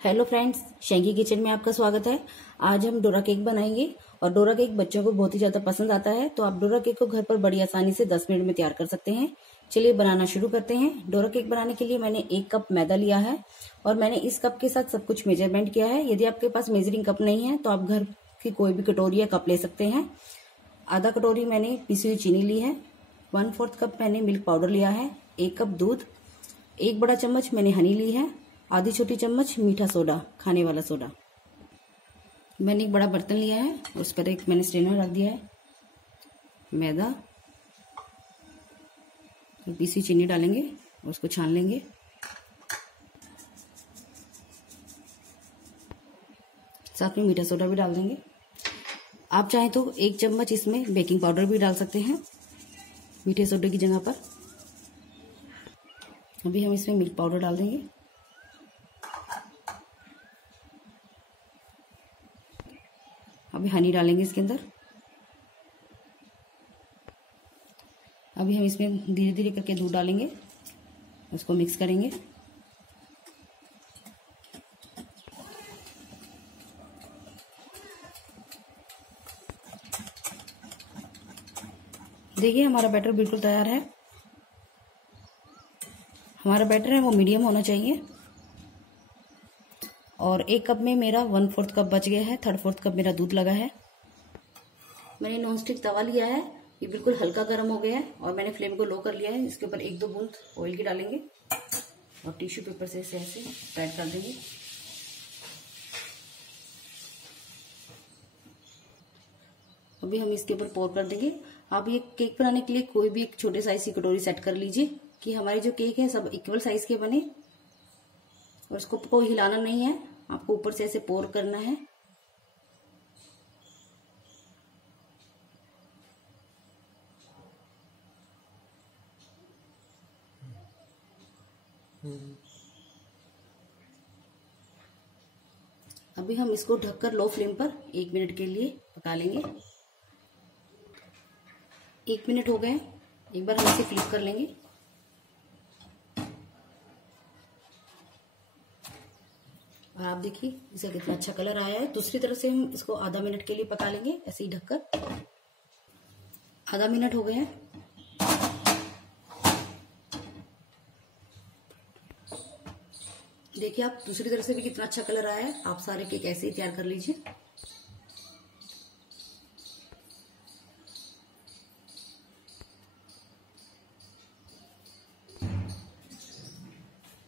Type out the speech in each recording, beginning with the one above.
Hello friends, शेंगी kitchen में आपका स्वागत है। आज हम डोरा केक बनाएंगे और डोरा केक बच्चों को बहुत ही ज्यादा पसंद आता है, तो आप डोरा केक को घर पर बड़ी आसानी से 10 मिनट में तैयार कर सकते हैं। चलिए बनाना शुरू करते हैं। डोरा केक बनाने के लिए मैंने 1 कप मैदा लिया है और मैंने इस कप के साथ सब कुछ मेजरमेंट किया है। यदि आपके पास मेजरिंग कप नहीं है तो आप घर की कोई भी कटोरी या कप ले सकते हैं। आधा कटोरी मैंने पिसी हुई चीनी ली है, 1/4 कप मैंने मिल्क पाउडर लिया है, 1 कप दूध, 1 बड़ा चम्मच मैंने हनी ली है, आधी छोटी चम्मच मीठा सोडा, खाने वाला सोडा। मैंने एक बड़ा बर्तन लिया है, उस पर एक मैंने स्ट्रेनर रख दिया है, मैदा, पीसी चीनी डालेंगे और उसको छान लेंगे। साथ में मीठा सोडा भी डाल देंगे। आप चाहें तो 1 चम्मच इसमें बेकिंग पाउडर भी डाल सकते हैं मीठे सोडे की जगह पर। अभी हम इसमें मिल्क पाउडर डाल देंगे। अभी हनी डालेंगे इसके अंदर। अभी हम इसमें धीरे धीरे करके दूध डालेंगे, उसको मिक्स करेंगे। देखिए हमारा बैटर बिल्कुल तैयार है। हमारा बैटर है वो मीडियम होना चाहिए। और 1 कप में मेरा 1/4 कप बच गया है, 3/4 कप मेरा दूध लगा है। मैंने नॉनस्टिक तवा लिया है, ये बिल्कुल हल्का गर्म हो गया है और मैंने फ्लेम को लो कर लिया है। इसके ऊपर 1-2 बूंद ऑयल की डालेंगे और टिश्यू पेपर से ऐसे पैड कर देंगे। अभी हम इसके ऊपर पोर कर देंगे। आप ये केक बनाने के लिए कोई भी एक छोटे साइज की कटोरी सेट कर लीजिए कि हमारे जो केक है सब इक्वल साइज के बने। और इसको कोई हिलाना नहीं है, आपको ऊपर से ऐसे पोर करना है। अभी हम इसको ढककर लो फ्लेम पर 1 मिनट के लिए पका लेंगे। 1 मिनट हो गए, एक बार हम इसे फ्लिप कर लेंगे। आप देखिए इसे कितना अच्छा कलर आया है। दूसरी तरफ से हम इसको आधा मिनट के लिए पका लेंगे, ऐसे ही ढककर। आधा मिनट हो गए हैं। देखिए आप दूसरी तरफ से भी कितना अच्छा कलर आया है। आप सारे केक ऐसे ही तैयार कर लीजिए।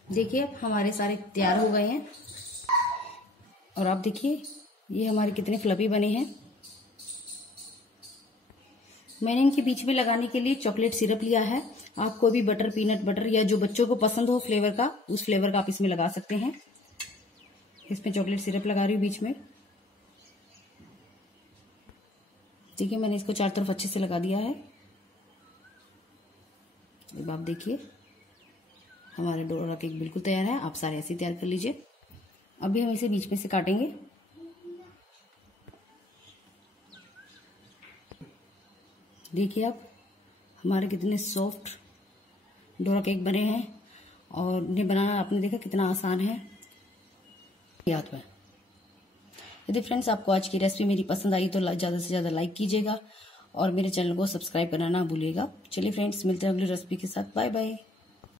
देखिए अब हमारे सारे तैयार हो गए हैं और आप देखिए ये हमारे कितने फ्लफी बने हैं। मैंने इनके बीच में लगाने के लिए चॉकलेट सिरप लिया है। आप कोई भी बटर, पीनट बटर या जो बच्चों को पसंद हो फ्लेवर का, उस फ्लेवर का आप इसमें लगा सकते हैं। इसमें चॉकलेट सिरप लगा रही हूँ बीच में। ठीक है, मैंने इसको चारों तरफ अच्छे से लगा दिया है। अब आप देखिए हमारा डोरा केक बिल्कुल तैयार है। आप सारे ऐसे तैयार कर लीजिए। अभी हम इसे बीच में से काटेंगे। देखिए आप हमारे कितने सॉफ्ट डोरा केक बने हैं और इन्हें बनाना आपने देखा कितना आसान है याद में। यदि फ्रेंड्स आपको आज की रेसिपी मेरी पसंद आई तो ज़्यादा से ज़्यादा लाइक कीजिएगा और मेरे चैनल को सब्सक्राइब करना ना भूलिएगा। चलिए फ्रेंड्स, मिलते हैं अगली रेसिपी के साथ। Bye bye.